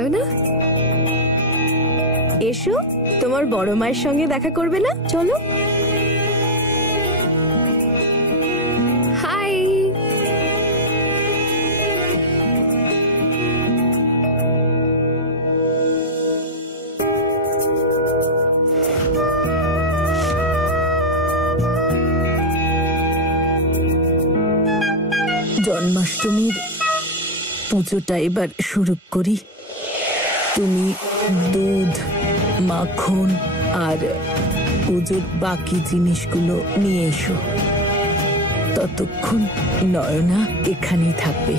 নয়না, এসো, তোমার বড় মায়ের সঙ্গে দেখা করবে না? চলো। হাই। জন্মাষ্টমীর পুজোটা এবার শুরু করি। তুমি দুধ, মাখন আর পুজোর বাকি জিনিসগুলো নিয়ে এসো। ততক্ষণ নয়না এখানেই থাকবে।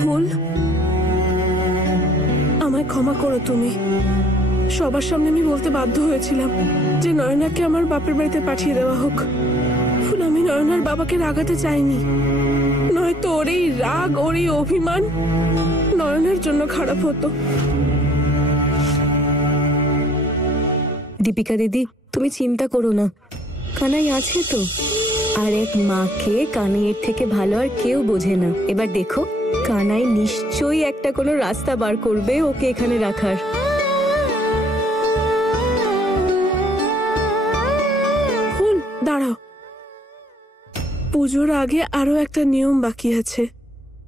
ফুল, আমায় ক্ষমা করো তুমি। সবার সামনে আমি বলতে বাধ্য হয়েছিলাম যে নয়নাকে আমার বাপের বাড়িতে পাঠিয়ে দেওয়া হোক। ফুল, আমি নয়নার বাবাকে রাগাতে চাইনি, নয়তো ওর এই রাগ, ওর এই অভিমান নয়নার জন্য খারাপ হতো। দীপিকা দিদি, তুমি চিন্তা করো না, কানাই আছে তো। আর এক মাকে কানাইয়ের থেকে ভালো আর কেউ বোঝে না। এবার দেখো, কানাই নিশ্চয়ই একটা কোনো রাস্তা বার করবে ওকে এখানে রাখার। ফুল, দাঁড়াও, পুজোর আগে আরো একটা নিয়ম বাকি আছে।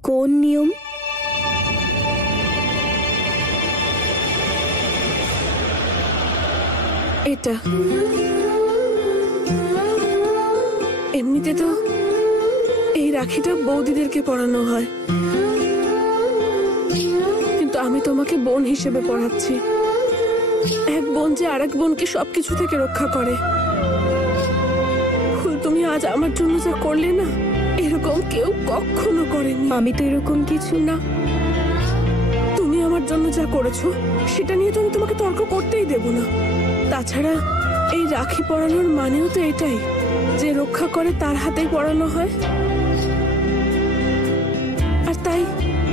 কোন নিয়ম? এটা এমনিতে তো এই রাখিটা বৌদিদেরকে পরানো হয়, কিন্তু আমি তোমাকে বোন হিসেবে পড়াচ্ছি। এক বোন যে আরেক বোনকে সবকিছু থেকে রক্ষা করে। ফুল, তুমি আজ আমার জন্য যা করলে না, এরকম কেউ কখনো করেনি। আমি তো এরকম কিছু না, তুমি আমার জন্য যা করেছো সেটা নিয়ে তো আমি তোমাকে তর্ক করতেই দেব না। তাছাড়া এই রাখি পরানোর মানেও তো এটাই যে রক্ষা করে তার হাতেই পরানো হয়। আর তাই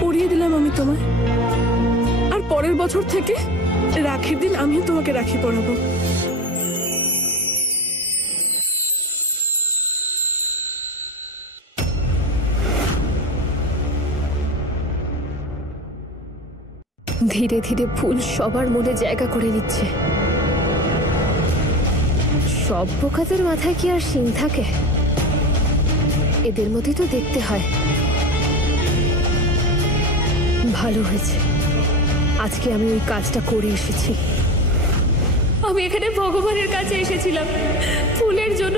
পরিয়ে দিলাম আমি তোমায়। আর পরের বছর থেকে রাখির দিন আমিও তোমাকে রাখি পরাবো। ধীরে ধীরে ফুল সবার মনে জায়গা করে নিচ্ছে। সব বোকাদের মাথায় কি আর শিং থাকে? এদের মধ্যে তো দেখতে হয়। ভালো হয়েছে, আজকে আমি ওই কাজটা করে এসেছি। আমি এখানে ভগবানের কাছে এসেছিলাম ফুলের জন্য